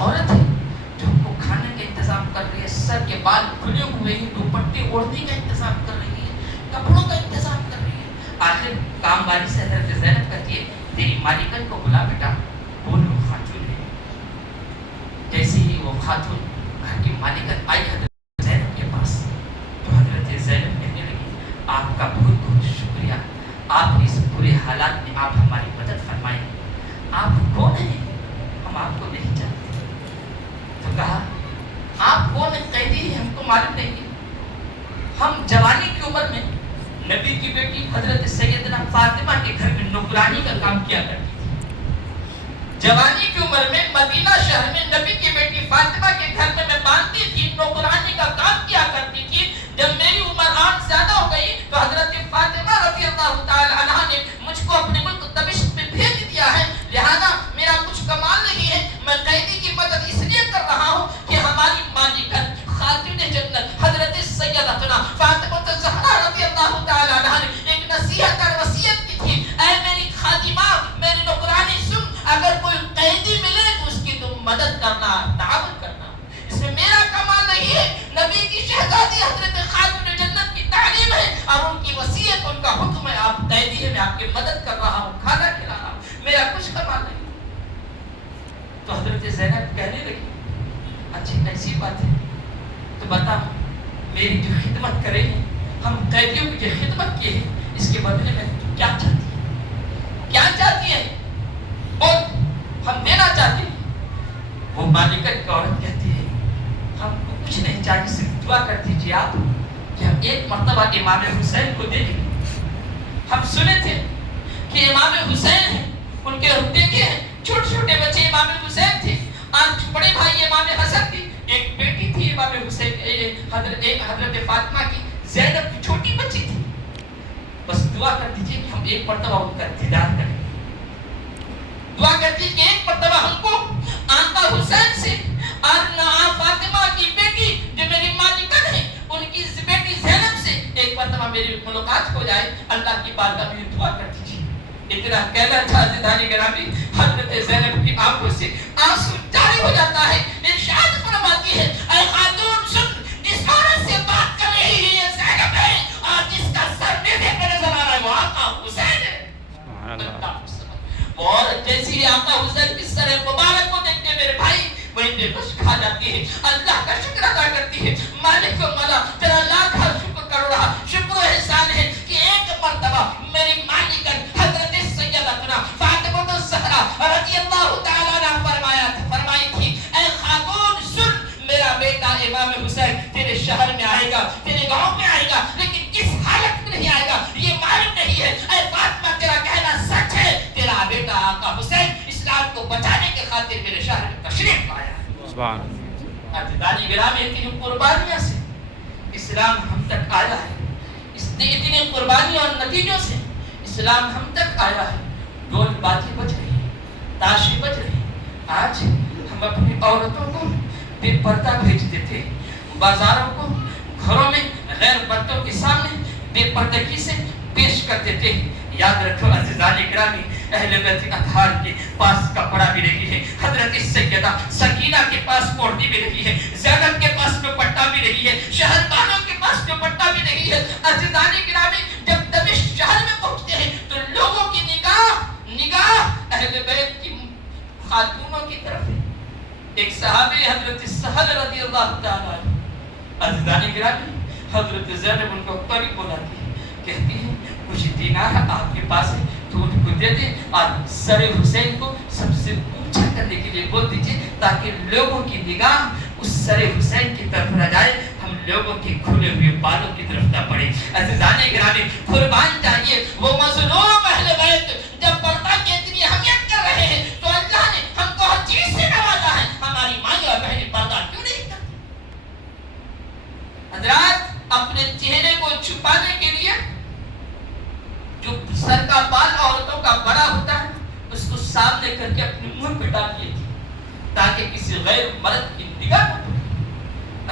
عورت ہے جو ہم کو کھانے کا انتظام کر رہی ہے, سر کے بال کھلے ہوئے ہیں, دوپٹے اوڑھنے کا انتظام کر رہی ہے, کپڑوں کا انتظام کر رہی ہے. آخر کام والی سے حضرت زینب کہتی ہے تیری مالکن کو بلا بیٹا, بول وہ خاتون ہے. جیسے ہی وہ خاتون گھر کی مالکن آئی حضرت زینب کے پاس, تو حضرت زینب کہنے لگی آپ کا بہت بہت شکریہ, آپ اس برے حالات میں آپ ہماری مدد فرمائیں. آپ کون ہیں؟ ہم آپ کو نہیں جانتے. تو کہا آپ کون قیدی ہیں, ہم کو معلوم نہیں ہے. ہم جوانی کی عمر میں نبی کی بیٹی حضرت سیدنا فاطمہ کے گھر میں نوکرانی کا کام کیا کرتی تھی. جوانی کی عمر میں مدینہ شہر میں نبی کی بیٹی فاطمہ کے گھر میں باندھتی تھی, نوکرانی کا کام کیا کرتی تھی. جب میری عمر 8 زیادہ ہو گئی تو حضرت فاطمہ رضی اللہ تعالی عنہا نے مجھ کو اپنے ملک دمشق میں بھیج دیا ہے. لہذا میرا کچھ کمال نہیں ہے, میں قیدی کی مدد اس لیے کر رہا ہوں کہ ہماری مالکن خاتون جنت حضرت سیدتنا فاطمہ الزہرا رضی اللہ تعالی عنہا نے ایک نصیحت اور وصیت کی تھی, اے میری خادمہ, میری نوکرانی سن, اگر کوئی قیدی ملے تو اس کی تم مدد کرنا, تعاون کرنا. اس میں میرا کمال نہیں ہے, نبی کی شہزادی حضرت خاتون جنت کی تعلیم ہے اور ان کی وصیت, ان کا حکم ہے. آپ قیدی ہیں, میں آپ کی مدد کر رہا ہوں, کھانا کھلا رہا ہوں, میرا کچھ کمال نہیں. تو حضرت زینب کہنے لگی اچھی ایسی بات ہے, تو بتا میری جو خدمت کرے ہیں, ہم قیدیوں کی جو خدمت کی ہے, اس کے بدلے میں کیا چاہتی ہے, کیا چاہتی ہے, بول, ہم دینا چاہتے ہیں. وہ مالکن کی عورت کہتی ہے ہم کو کچھ نہیں چاہیے, صرف دعا کر دیجیے آپ کہ ہم ایک مرتبہ امام حسین کو دے دیں. ہم سنے تھے کہ امام حسین ہیں, ان کے دیکھے ہیں چھوٹے چھوٹے بچے امام حسین تھے, آج بڑے بھائی امام حسن تھی, ایک بیٹی تھی امام حسین حضرت فاطمہ کی, زینب کی چھوٹی بچی تھی. بس دعا کر دیجیے کہ ہم ایک مرتبہ ان کا دیدار کریں. دعا کر دیجیے کہ ایک مرتبہ ہم کو آقا حسین سے اور فاطمہ کی بیٹی جو میری مالکن ہے ان کی بیٹی زینب سے ایک مرتبہ میری ملاقات ہو جائے. اللہ کی بارگاہ میں دعا کر دیجیے. اتنا کہنا تھا زندانی گرامی, حضرت زینب کی آنکھوں سے آنسو جاری ہو جاتا ہے. ارشاد فرماتی ہے اے خاتون سن, جس عورت سے بات کر رہی ہے یہ زینب ہے, اور جس کا سر نیزے پہ نظر آ رہا ہے وہ آقا حسین ہے. اور جیسی ہی آقا حسین کی سر مبارک کو دیکھتے میرے بھائی وہیں بے بس کھا جاتی ہے, اللہ کا شکر ادا کرتی ہے. مالک و مولا تیرا لاکھ شکر کر رہا, شکر و احسان ہے کہ ایک مرتبہ میری مالکن حضرت سیدتنا فاطمہ الزہرا رضی اللہ تعالی عنہا فرمائی تھی اے خاتون سن, میرا بیٹا امام حسین تیرے شہر میں آئے گا, تیرے گاؤں میں آئے گا, لیکن کس حالت میں نہیں آئے گا یہ معلوم نہیں ہے. اے فاطمہ تیرا کہنا سچ ہے, تیرا بیٹا آقا حسین اسلام کو بچانے کے خاطر میرے شہر میں تشریف لایا ہے. سبحان اللہ. عزیزانی گرامی اتنی قربانیاں سے اسلام ہم تک آیا ہے, اتنی قربانیوں اور نتیجوں سے اسلام ہم تک آیا ہے. ڈول باتیں بج رہی ہیں, تاشی بج رہی ہیں. آج ہم اپنی عورتوں کو بے پردہ بھیج دیتے, بازاروں کو گھروں میں غیر مردوں کے سامنے بے پردگی سے پیش کر دیتے ہیں. یاد رکھو عزیزان گرامی, اہل بیت اطہار کے پاس کپڑا بھی نہیں ہے, حضرت سیدہ سکینہ کے پاس اوڑھنی بھی نہیں ہے, زینب کے پاس دوپٹہ بھی نہیں ہے, شہزادوں کے پاس دوپٹہ بھی نہیں ہے. عزیزان گرامی جب دمشق شہر میں پہنچتے ہیں تو لوگوں کی نگاہ اہل بیت کی خاتونوں کی طرف ہے. ایک صحابی حضرت سہل رضی اللہ تعالیٰ عنہ, عزیزان گرامی حضرت زینب ان کو قریب بلاتی ہے, کہتی ہے کچھ دینار آپ کے پاس ہے تو ان کو دے دیں اور سر حسین کو سب سے اونچا کرنے کے لیے بول دیجیے تاکہ لوگوں کی نگاہ اس سر حسین کی طرف نہ جائے, ہم لوگوں کے کھلے ہوئے بالوں کی طرف نہ پڑے. عزیزان گرامی قربان چاہیے وہ مظلوم اہل بیت جب پردہ کی اتنی اہمیت کر رہے ہیں تو اللہ نے ہم کو ہر چیز سے نوازا ہے, ہماری مائیں اور بہنیں پردہ کیوں نہیں کرتی؟ حضرات اپنے چہرے کو چھپانے کے لیے جو سر کا بال عورتوں کا بڑا ہوتا ہے اس کو سامنے کر کے اپنے منہ پہ ڈال دیے تھے تاکہ کسی غیر مرد کی نگاہ نہ پڑے.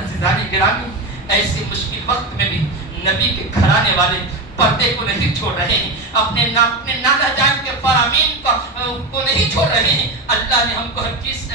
عزیزان گرامی ایسے مشکل وقت میں بھی نبی کے گھرانے والے پردے کو نہیں چھوڑ رہے ہیں, اپنے نانا جان کے فرامین کو نہیں چھوڑ رہے ہیں. اللہ نے ہم کو ہر چیز